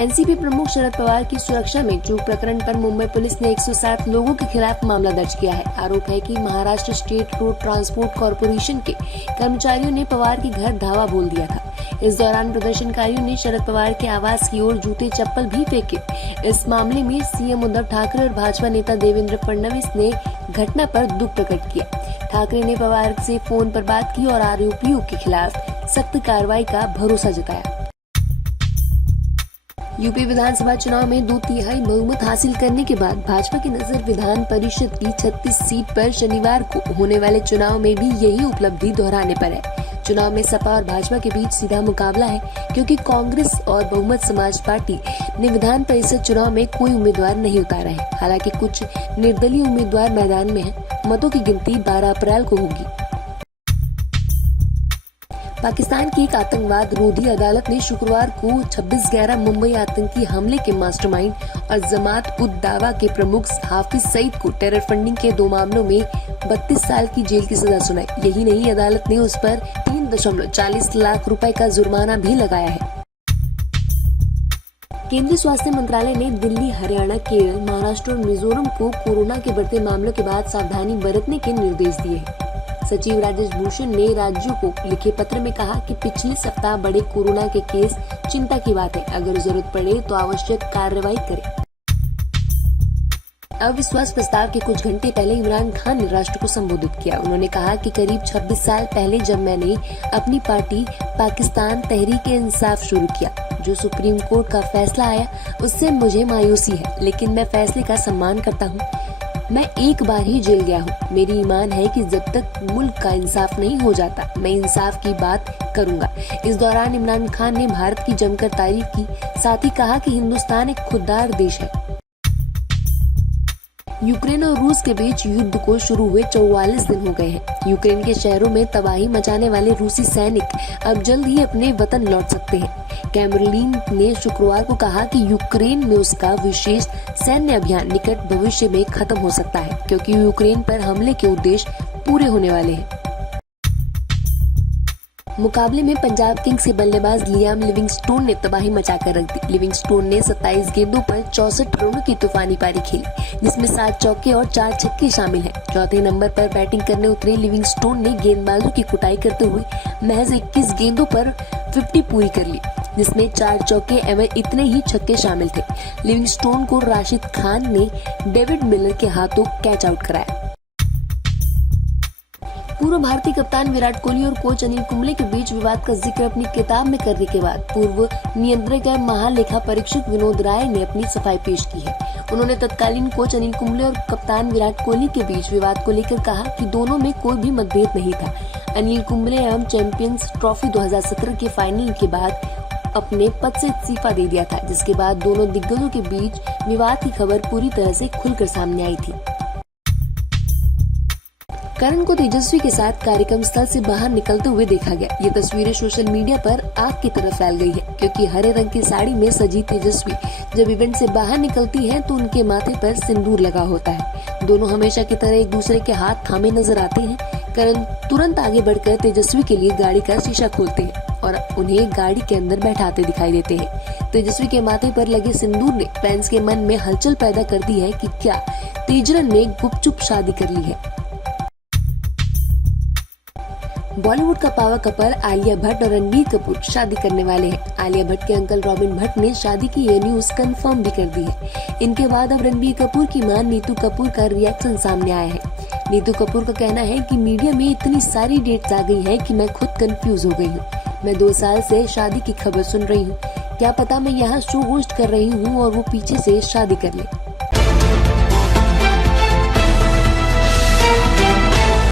NCP प्रमुख शरद पवार की सुरक्षा में चूक प्रकरण पर मुंबई पुलिस ने 160 लोगों के खिलाफ मामला दर्ज किया है। आरोप है कि Maharashtra state road transport corporation के कर्मचारियों ने पवार के घर धावा बोल दिया था। इस दौरान प्रदर्शनकारियों ने शरद पवार के आवास की ओर जूते चप्पल भी फेंके। इस मामले में सीएम उद्धव ठाकरे और भाजपा नेता देवेंद्र फडणवीस ने घटना पर दुख प्रकट किया। ठाकरे ने पवार से फोन पर बात की और आरोपियों के खिलाफ सख्त कार्रवाई का भरोसा जताया। यूपी विधानसभा चुनाव में 2/3 बहुमत हासिल करने के बाद भाजपा की नजर विधान परिषद की 36 सीट पर शनिवार को होने वाले चुनाव में भी यही उपलब्धि दोहराने पर है। चुनाव में सपा और भाजपा के बीच सीधा मुकाबला है, क्योंकि कांग्रेस और बहुमत समाज पार्टी ने विधान परिषद चुनाव में कोई उम्मीदवार नहीं उतारा है। हालांकि कुछ निर्दलीय उम्मीदवार मैदान में हैं। मतों की गिनती 12 अप्रैल को होगी। पाकिस्तान की एक आतंकवाद रोधी अदालत ने शुक्रवार को 26/11 मुंबई आतंकी हमले के मास्टरमाइंड और जमात उद दावा के प्रमुख हाफिज सईद को टेरर फंडिंग के 2 मामलों में 32 साल की जेल की सजा सुनाई। यही नहीं, अदालत ने उस पर 3.40 लाख रुपए का जुर्माना भी लगाया है। केंद्रीय स्वास्थ्य मंत्रालय ने दिल्ली, हरियाणा, केरल, महाराष्ट्र और मिजोरम को कोरोना के बढ़ते मामलों के बाद सावधानी बरतने के निर्देश दिए हैं। सचिव राजेश भूषण ने राज्यों को लिखे पत्र में कहा कि पिछले सप्ताह बढ़े कोरोना के केस चिंता की बात है। अगर जरूरत पड़े तो आवश्यक कार्रवाई करें। अविश्वास प्रस्ताव के कुछ घंटे पहले इमरान खान ने राष्ट्र को संबोधित किया। उन्होंने कहा कि करीब 26 साल पहले जब मैंने अपनी पार्टी पाकिस्तान तहरीक-ए-इंसाफ शुरू किया, जो सुप्रीम कोर्ट का फैसला आया उससे मुझे मायूसी है, लेकिन मैं फैसले का सम्मान करता हूँ। मैं एक बार ही जेल गया हूँ। मेरी ईमान है कि जब तक मुल्क का इंसाफ नहीं हो जाता, मैं इंसाफ की बात करूंगा। इस दौरान इमरान खान ने भारत की जमकर तारीफ की, साथ ही कहा कि हिंदुस्तान एक खुददार देश है। यूक्रेन और रूस के बीच युद्ध को शुरू हुए 44 दिन हो गए हैं। यूक्रेन के शहरों में तबाही मचाने वाले रूसी सैनिक अब जल्द ही अपने वतन लौट सकते हैं। क्रेमलिन ने शुक्रवार को कहा कि यूक्रेन में उसका विशेष सैन्य अभियान निकट भविष्य में खत्म हो सकता है, क्योंकि यूक्रेन पर हमले के उद्देश्य पूरे होने वाले हैं। मुकाबले में पंजाब किंग्स के बल्लेबाज लियाम लिविंगस्टोन ने तबाही मचाकर रख दी। लिविंगस्टोन ने 27 गेंदों पर 64 रनों की तूफानी पारी खेली, जिसमें 7 चौके और 4 छक्के शामिल हैं। चौथे नंबर पर बैटिंग करने उतरे लिविंगस्टोन ने गेंदबाजों की कुटाई करते हुए महज 21 गेंदों पर 50 पूरी कर ली, जिसमें 4 चौके एवं इतने ही छक्के शामिल थे। लिविंगस्टोन को राशिद खान ने डेविड मिलर के हाथों कैच आउट कराया। पूर्व भारतीय कप्तान विराट कोहली और कोच अनिल कुंबले के बीच विवाद का जिक्र अपनी किताब में करने के बाद पूर्व नियंत्रक और महालेखा परीक्षक विनोद राय ने अपनी सफाई पेश की है। उन्होंने तत्कालीन कोच अनिल कुंबले और कप्तान विराट कोहली के बीच विवाद को लेकर कहा कि दोनों में कोई भी मतभेद नहीं था। अनिल कुंबले एवं चैंपियंस ट्रॉफी 2017 के फाइनल के बाद अपने पद से इस्तीफा दे दिया था, जिसके बाद दोनों दिग्गजों के बीच विवाद की खबर पूरी तरह से खुलकर सामने आई थी। करण को तेजस्वी के साथ कार्यक्रम स्थल से बाहर निकलते हुए देखा गया। ये तस्वीरें सोशल मीडिया पर आग की तरह फैल गई है, क्योंकि हरे रंग की साड़ी में सजी तेजस्वी जब इवेंट से बाहर निकलती हैं तो उनके माथे पर सिंदूर लगा होता है। दोनों हमेशा की तरह एक दूसरे के हाथ थामे नजर आते हैं। करण तुरंत आगे बढ़कर तेजस्वी के लिए गाड़ी का शीशा खोलते हैं और उन्हें गाड़ी के अंदर बैठाते दिखाई देते हैं। तेजस्वी के माथे पर लगे सिंदूर ने फैंस के मन में हलचल पैदा कर दी है कि क्या तेजरन ने गुपचुप शादी कर ली है। बॉलीवुड का पावर कपल आलिया भट्ट और रणबीर कपूर शादी करने वाले हैं। आलिया भट्ट के अंकल रॉबिन भट्ट ने शादी की ये न्यूज कंफर्म भी कर दी है। इनके बाद अब रणबीर कपूर की मां नीतू कपूर का रिएक्शन सामने आया है। नीतू कपूर का कहना है कि मीडिया में इतनी सारी डेट्स आ गई है कि मैं खुद कंफ्यूज हो गई हूँ। मैं 2 साल से शादी की खबर सुन रही हूँ। क्या पता मैं यहाँ शो होस्ट कर रही हूँ और वो पीछे से शादी कर ले।